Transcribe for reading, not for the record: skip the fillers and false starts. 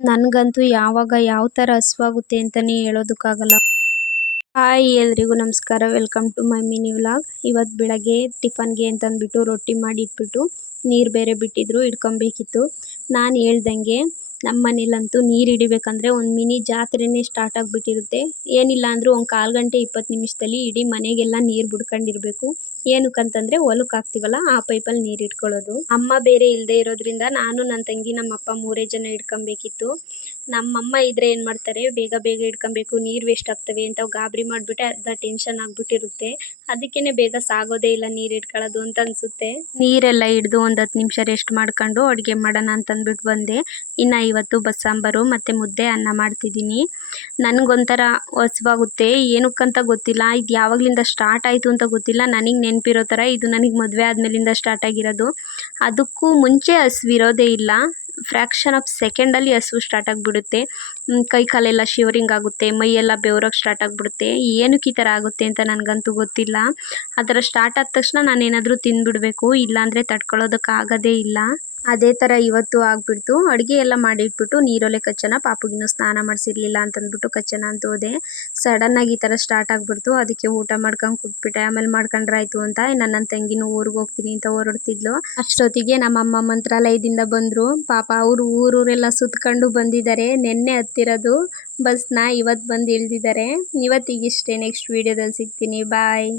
ನನಗಂತೂ ಯಾವಾಗ ಯಾವ ಥರ ಹಸ್ವಾಗುತ್ತೆ ಅಂತಲೇ ಹೇಳೋದಕ್ಕಾಗಲ್ಲ. ಹಾಯ್ ಎಲ್ರಿಗೂ ನಮಸ್ಕಾರ, welcome to my mini vlog. ಇವತ್ತು ಬೆಳಗ್ಗೆ ಟಿಫನ್ಗೆ ಅಂತಂದ್ಬಿಟ್ಟು ರೊಟ್ಟಿ ಮಾಡಿ ಇಟ್ಬಿಟ್ಟು ನೀರು ಬೇರೆ ಬಿಟ್ಟಿದ್ರು, ಇಟ್ಕೊಬೇಕಿತ್ತು. ನಾನು ಹೇಳ್ದಂಗೆ ನಮ್ಮ ಮನೇಲಂತೂ ನೀರು ಹಿಡಿಬೇಕಂದ್ರೆ ಒಂದು ಮಿನಿ ಜಾತ್ರೆನೇ ಸ್ಟಾರ್ಟ್ ಆಗಿಬಿಟ್ಟಿರುತ್ತೆ. ಏನಿಲ್ಲ ಅಂದರೂ ಒಂದು 1/4 ಗಂಟೆ 20 ನಿಮಿಷದಲ್ಲಿ ಇಡೀ ಮನೆಗೆಲ್ಲ ನೀರು ಬಿಡ್ಕೊಂಡಿರಬೇಕು. ಏನಕ್ಕಂತಂದರೆ ಹೊಲಕ್ಕೆ ಹಾಕ್ತೀವಲ್ಲ, ಆ ಪೈಪಲ್ಲಿ ನೀರು ಇಟ್ಕೊಳ್ಳೋದು. ಅಮ್ಮ ಬೇರೆ ಇಲ್ಲದೆ ಇರೋದ್ರಿಂದ ನಾನು, ನನ್ನ ತಂಗಿ, ನಮ್ಮಪ್ಪ 3 ಜನ ಇಟ್ಕೊಬೇಕಿತ್ತು. ನಮ್ಮಮ್ಮ ಇದ್ರೆ ಏನು ಮಾಡ್ತಾರೆ, ಬೇಗ ಬೇಗ ಇಟ್ಕೊಬೇಕು, ನೀರು ವೇಸ್ಟ್ ಆಗ್ತವೆ ಅಂತ ಗಾಬರಿ ಮಾಡಿಬಿಟ್ಟೆ ಅರ್ಧ ಟೆನ್ಷನ್ ಆಗಿಬಿಟ್ಟಿರುತ್ತೆ. ಅದಕ್ಕೇ ಬೇಗ ಸಾಗೋದೇ ಇಲ್ಲ ನೀರು ಇಟ್ಕೊಳ್ಳೋದು ಅಂತ ಅನಿಸುತ್ತೆ. ನೀರೆಲ್ಲ ಹಿಡಿದು ಒಂದು 10 ನಿಮಿಷ ರೆಸ್ಟ್ ಮಾಡ್ಕೊಂಡು ಅಡುಗೆ ಮಾಡೋಣ ಅಂತಂದ್ಬಿಟ್ಟು ಬಂದೆ. ಇನ್ನು ಇವತ್ತು ಬಸ್ಸಾಂಬಾರು ಮತ್ತು ಮುದ್ದೆ ಅನ್ನ ಮಾಡ್ತಿದ್ದೀನಿ. ನನಗೊಂಥರ ಹಸ್ವಾಗುತ್ತೆ, ಏನಕ್ಕಂತ ಗೊತ್ತಿಲ್ಲ. ಇದು ಯಾವಾಗಲಿಂದ ಸ್ಟಾರ್ಟ್ ಆಯಿತು ಅಂತ ಗೊತ್ತಿಲ್ಲ. ನನಗೆ ನೆನಪಿರೋ ಥರ ಇದು ನನಗೆ ಮದುವೆ ಆದಮೇಲಿಂದ ಸ್ಟಾರ್ಟ್ ಆಗಿರೋದು. ಅದಕ್ಕೂ ಮುಂಚೆ ಹಸಿವಿರೋದೇ ಇಲ್ಲ. ಫ್ರ್ಯಾಕ್ಷನ್ ಆಫ್ ಸೆಕೆಂಡಲ್ಲಿ ಹಸಿವು ಸ್ಟಾರ್ಟ್ ಆಗಿಬಿಡುತ್ತೆ. ಕೈ ಕಾಲೆಲ್ಲ ಶಿವರಿಂಗ್ ಆಗುತ್ತೆ, ಮೈಯೆಲ್ಲ ಬೆವರೋಕ್ಕೆ ಸ್ಟಾರ್ಟ್ ಆಗಿಬಿಡುತ್ತೆ. ಏನಕ್ಕೆ ಈ ಥರ ಆಗುತ್ತೆ ಅಂತ ನನಗಂತೂ ಗೊತ್ತಿಲ್ಲ. ಆ ಥರ ಸ್ಟಾರ್ಟ್ ಆದ ತಕ್ಷಣ ನಾನೇನಾದರೂ ತಿಂದುಬಿಡಬೇಕು, ಇಲ್ಲಾಂದರೆ ತಡ್ಕೊಳ್ಳೋದಕ್ಕಾಗೋದೇ ಇಲ್ಲ. ಅದೇ ಥರ ಇವತ್ತು ಆಗಿಬಿಡ್ತು. ಅಡುಗೆ ಎಲ್ಲ ಮಾಡಿಟ್ಬಿಟ್ಟು ನೀರೊಲೆ ಕಚ್ಚೋಣ, ಪಾಪುಗಿನ್ನೂ ಸ್ನಾನ ಮಾಡಿಸಿರಲಿಲ್ಲ ಅಂತಂದ್ಬಿಟ್ಟು ಕಚ್ಚೋಣ ಅಂತ ಹೋದೆ. ಸಡನ್ನಾಗಿ ಈ ಥರ ಸ್ಟಾರ್ಟ್ ಆಗಿಬಿಡ್ತು. ಅದಕ್ಕೆ ಊಟ ಮಾಡ್ಕೊಂಡು ಕೂತ್ಬಿಟ್ಟೆ. ಆಮೇಲೆ ಮಾಡ್ಕೊಂಡ್ರೆ ಆಯಿತು ಅಂತ ನನ್ನ ತಂಗಿನೂ ಊರಿಗೆ ಹೋಗ್ತೀನಿ ಅಂತ ಹೊರಡ್ತಿದ್ಲು. ಅಷ್ಟೊತ್ತಿಗೆ ನಮ್ಮಮ್ಮ ಮಂತ್ರಾಲಯದಿಂದ ಬಂದರು. ಪಾಪ ಅವರು ಊರೂರೆಲ್ಲ ಸುತ್ಕೊಂಡು ಬಂದಿದ್ದಾರೆ. ನೆನ್ನೆ ಹತ್ತಿರೋದು ಬಸ್ನ, ಇವತ್ತು ಬಂದು ಇಳಿದಿದ್ದಾರೆ. ಇವತ್ತಿಗಿಷ್ಟೇ, ನೆಕ್ಸ್ಟ್ ವೀಡಿಯೋದಲ್ಲಿ ಸಿಗ್ತೀನಿ. ಬಾಯ್.